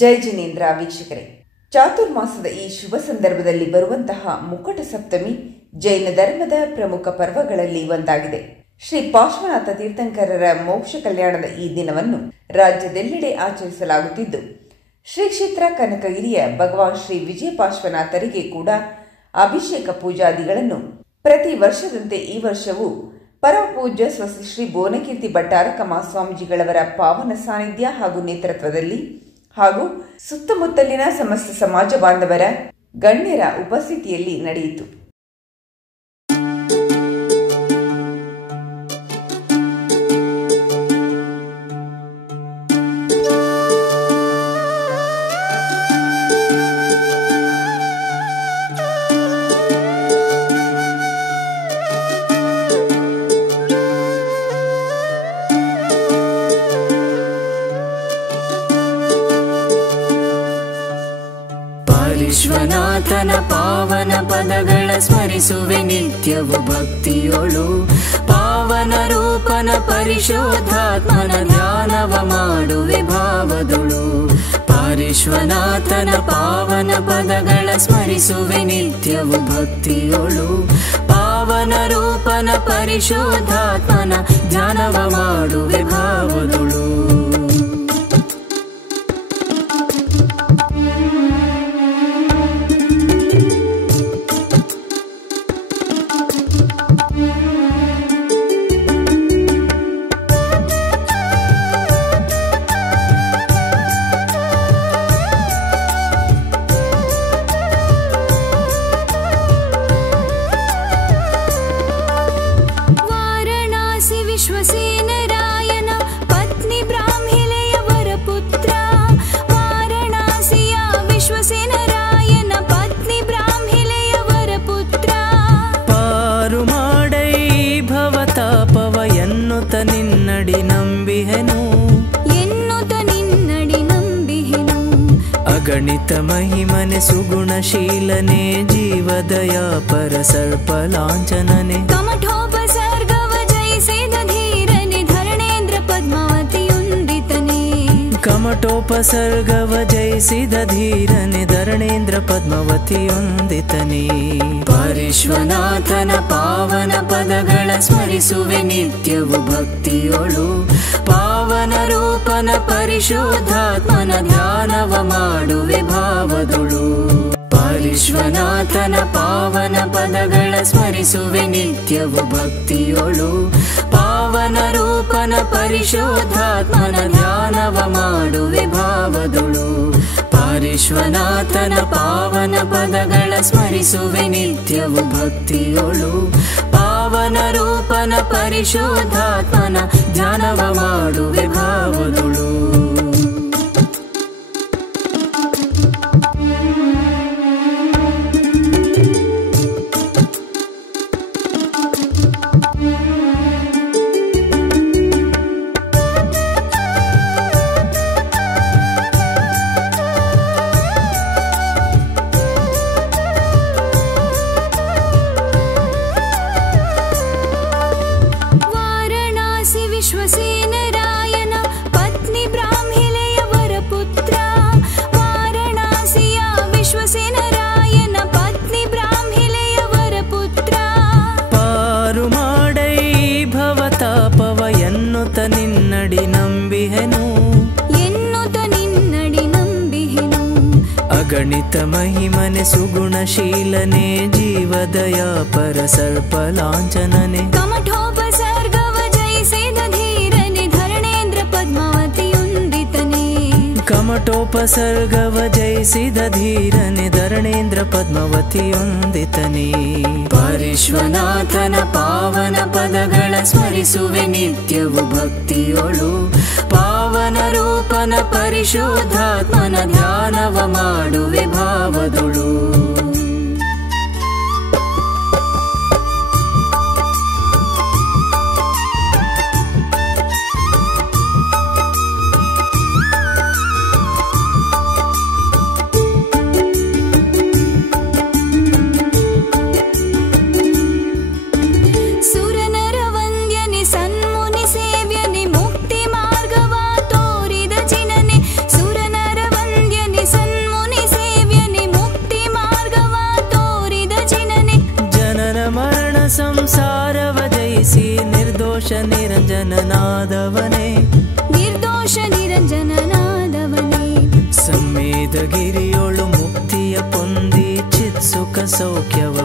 ಜೈ ಜಿನೇಂದ್ರ ವೀಕ್ಷಕರೇ, ಚಾತುರ್ಮಾಸದ ಈ ಶುಭ ಸಂದರ್ಭದಲ್ಲಿ ಬರುವಂತಹ ಮುಕಟ ಸಪ್ತಮಿ ಜೈನ ಧರ್ಮದ ಪ್ರಮುಖ ಪರ್ವಗಳಲ್ಲಿ ಒಂದಾಗಿದೆ. ಶ್ರೀ ಪಾರ್ಶ್ವನಾಥ ತೀರ್ಥಂಕರರ ಮೋಕ್ಷ ಕಲ್ಯಾಣದ ಈ ದಿನವನ್ನು ರಾಜ್ಯದೆಲ್ಲೆಡೆ ಆಚರಿಸಲಾಗುತ್ತಿದ್ದು, ಶ್ರೀ ಕ್ಷೇತ್ರ ಕನಕಗಿರಿಯ ಭಗವಾನ್ ಶ್ರೀ ವಿಜಯ ಪಾರ್ಶ್ವನಾಥರಿಗೆ ಕೂಡ ಅಭಿಷೇಕ ಪೂಜಾದಿಗಳನ್ನು ಪ್ರತಿ ವರ್ಷದಂತೆ ಈ ವರ್ಷವೂ ಪರಮಪೂಜ್ಯ ಸ್ವಸ್ತಿ ಶ್ರೀ ಭುವನಕೀರ್ತಿ ಭಟ್ಟಾರಕ ಮಹಾಸ್ವಾಮೀಜಿಗಳವರ ಪಾವನ ಸಾನ್ನಿಧ್ಯ ಹಾಗೂ ನೇತೃತ್ವದಲ್ಲಿ ಹಾಗೂ ಸುತ್ತಮುತ್ತಲಿನ ಸಮಸ್ತ ಸಮಾಜ ಬಾಂಧವರ ಗಣ್ಯರ ಉಪಸ್ಥಿತಿಯಲ್ಲಿ ನಡೆಯಿತು. ವಿಶ್ವನಾಥನ ಪಾವನ ಪದಗಳ ಸ್ಮರಿಸುವೆ ನಿತ್ಯವು ಭಕ್ತಿಯೊಳು. ಪಾವನ ರೂಪನ ಪರಿಶೋಧಾತ್ಮನ ಧ್ಯಾನವ ಮಾಡುವೆ ಭಾವದೊಳು. ಪಾರಿಶ್ವನಾಥನ ಪಾವನ ಪದಗಳ ಸ್ಮರಿಸುವೆ ನಿತ್ಯವು ಭಕ್ತಿಯೊಳು. ಪಾವನ ರೂಪನ ಪರಿಶೋಧಾತ್ಮನ ಧ್ಯಾನವ ಮಾಡುವೆ ಭಾವದೊಳು. ವಿಶ್ವಸೇನರಾಯನ ಪತ್ನಿ ಬ್ರಾಹ್ಮಿಳೆಯ ವರಪುತ್ರ. ವಾರಣಾಸಿಯ ವಿಶ್ವಸೇನರಾಯನ ಪತ್ನಿ ಬ್ರಾಹ್ಮಿಳೆಯ ವರಪುತ್ರ. ಪಾರು ಮಾಡೈ ಭವತಾಪವ ಎನ್ನುತ್ತ ನಿನ್ನಡಿ ನಂಬಿಹೆನು. ಅಗಣಿತ ಮಹಿಮನೆ ಸುಗುಣಶೀಲನೆ ಜೀವದಯ ಪರ ಸರ್ಪಲಾಂಚನನೆ. ಕಮಠೋಪಸರ್ಗವ ಜಯಿಸಿದ ಧೀರನೆ ಧರಣೇಂದ್ರ ಪದ್ಮಾವತಿಯುಂದಿತನೆ. ಕಮಠೋಪಸರ್ಗವ ಜಯಿಸಿದ ಧೀರನೆ ಧರಣೇಂದ್ರ ಪದ್ಮಾವತಿಯುಂದಿತನೆ. ಪಾರಿಶ್ವನಾಥನ ಪಾವನ ಪದಗಳ ಸ್ಮರಿಸುವೆ ನಿತ್ಯವು ಭಕ್ತಿಯೊಳು. ಪಾವನ ರೂಪನ ಪರಿಶೋಧಾತ್ಮನ ಧ್ಯಾನವ ಮಾಡುವೆ ಭಾವದೊಳು. ಪಾರಿಶ್ವನಾಥನ ಪಾವನ ಪದಗಳ ಸ್ಮರಿಸುವೆ ನಿತ್ಯವು ಭಕ್ತಿಯೊಳು. ಪಾವನ ರೂಪನ ಪರಿಶೋಧಾತ್ಮನ ಧ್ಯಾನವ ಮಾಡುವೆ ಭಾವದೊಳು. ಪಾರಿಶ್ವನಾಥನ ಪಾವನ ಪದಗಳ ಸ್ಮರಿಸುವೆ ನಿತ್ಯವು ಭಕ್ತಿಯೊಳು. ಪಾವನ ರೂಪನ ಪರಿಶೋಧಾತ್ಮನ ಧ್ಯಾನವ ಮಾಡುವೆ ಭಾವದೊಳು. ವಿಶ್ವಸೇನರಾಯನ ಪತ್ನಿ ಬ್ರಾಹ್ಮಿಳೆಯ ವರಪುತ್ರ. ವಾರಣಾಸಿಯ ವಿಶ್ವಸೇನರಾಯನ ಪತ್ನಿ ಬ್ರಾಹ್ಮಿಳೆಯ ವರಪುತ್ರ. ಪಾರು ಮಾಡೈ ಭವತಾಪವ ಎನ್ನುತ್ತ ನಿನ್ನಡಿ ನಂಬಿಹೆನು. ಅಗಣಿತ ಮಹಿಮನೆ ಸುಗುಣಶೀಲನೆ ಜೀವದಯ ಪರ ಸರ್ಪಲಾಂಚನನೆ. ಕಮಠೋಪಸರ್ಗವ ಜಯಿಸಿದ ಧೀರನೆ ಧರಣೇಂದ್ರ ಪದ್ಮಾವತಿಯುಂದಿತನೆ. ಕಮಠೋಪಸರ್ಗವ ಜಯಿಸಿದ ಧೀರನೆ ಧರಣೇಂದ್ರ ಪದ್ಮಾವತಿಯುಂದಿತನೆ. ಪಾರಿಶ್ವನಾಥನ ಪಾವನ ಪದಗಳ ಸ್ಮರಿಸುವೆ ನಿತ್ಯವು ಭಕ್ತಿಯೊಳು. ಪಾವನ ರೂಪನ ಪರಿಶೋಧಾತ್ಮನ ಧ್ಯಾನವ ಮಾಡುವೆ ಭಾವದೊಳು. ಸುರನರ ವಂದ್ಯನೆ ಸನ್ಮುನಿ ಸೇವ್ಯನೆ ಮುಕ್ತಿ ಮಾರ್ಗವ ತೋರಿದ ಚಿನನೆ. ಸುರನರ ವಂದ್ಯ ಸಂಸಾರವ ಜಯಿಸಿ ನಿರ್ದೋಷ ನಿರಂಜನನಾದವನೇ ನಿರ್ದೋಷ ನಿರಂಜನನಾದವನೇ ಸಂಮೇದಗಿರಿಯೊಳು ಮುಕ್ತಿಯ ಪೊಂದಿ ಚಿತ್ಸುಖ ಸೌಖ್ಯವ